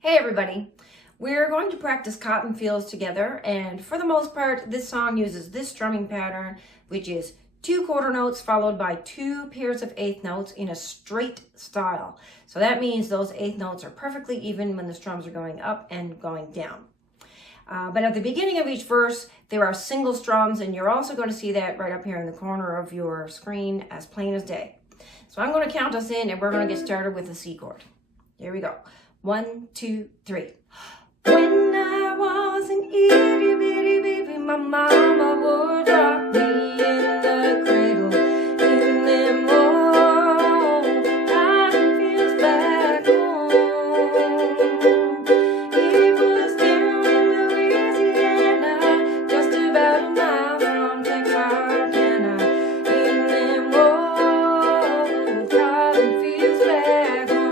Hey everybody, we're going to practice Cotton Fields together, and for the most part this song uses this strumming pattern, which is 2 quarter notes followed by 2 pairs of eighth notes in a straight style. So that means those eighth notes are perfectly even when the strums are going up and going down. But at the beginning of each verse there are single strums, and you're also going to see that right up here in the corner of your screen as plain as day. So I'm going to count us in and we're going to get started with the C chord. Here we go. 1, 2, 3. When I was an itty bitty baby, my mama would rock me in the cradle. In them old cotton fields back home. It was down in Louisiana, just about a mile from Texarkana. In them old cotton fields back home.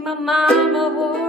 My mama would